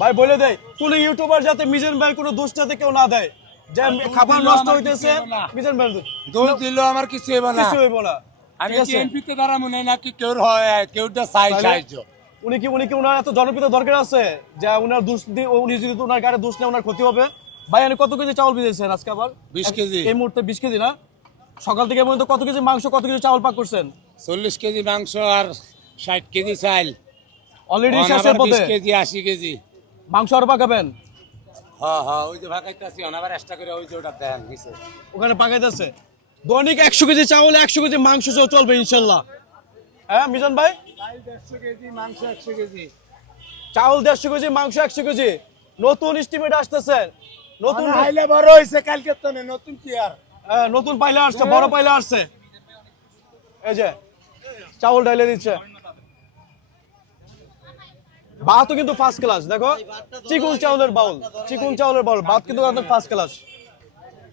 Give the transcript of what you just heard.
ভাই বলে দেয় কোন ইউটিউবার যাতে মিজান ভাই কোনো দোষ যাতে কেউ না দেয়, যে খাবার নষ্ট হইতেছে মিজান ভাই দোষ দিল আমার কিছু হইব না, কিছু হইব না। আমি এমপিতে দ্বারা মনে হয় না কি কেউ হয় কেউটা চাই সাহায্য। উনি কি ওনার এত জনপ্রিয় দরকার আছে যে ওনার দোষ দিয়ে উনি যদি ওনার গাড়ি দোষ নেয় ওনার ক্ষতি হবে? ভাই আপনি কত কেজি চাউল ভিজেছেন আজকে? আবার 20 কেজি। এই মুহূর্তে 20 কেজি না? সকাল থেকে পর্যন্ত কত কেজি মাংস কত কেজি চাউল পাক করছেন? 40 কেজি মাংস আর 60 কেজি চাল অলরেডি শেষের পথে। 20 কেজি 80 কেজি মাংস আর পাকাবেন? হ্যাঁ হ্যাঁ, ওই যে ভাগাইতাছি আবার এক্সট্রা করে ওই যে ওটা দেন নিচে ওখানে পাকাইতেছে। দৈনিক 100 কেজি চাউল 100 কেজি মাংস চলবে ইনশাল্লাহ। হ্যাঁ মিজান ভাই, 150 কেজি মাংস 100 কেজি চাউল 150 কেজি মাংস 100 কেজি। নতুন এস্টিমেট আসতেছে, নতুন আইলে বড় হইছে কালকে তো নতুন কি আর নতুন পাইলে আসছে, বড় পাইলে আসছে। এই যে চাউল ডাইলে দিচ্ছে। ভাতও কিন্তু ফার্স্ট ক্লাস, দেখো চিকুন চাউলের বাউল, চিকুন চাউলের বাউল, ভাত কিন্তু ফার্স্ট ক্লাস।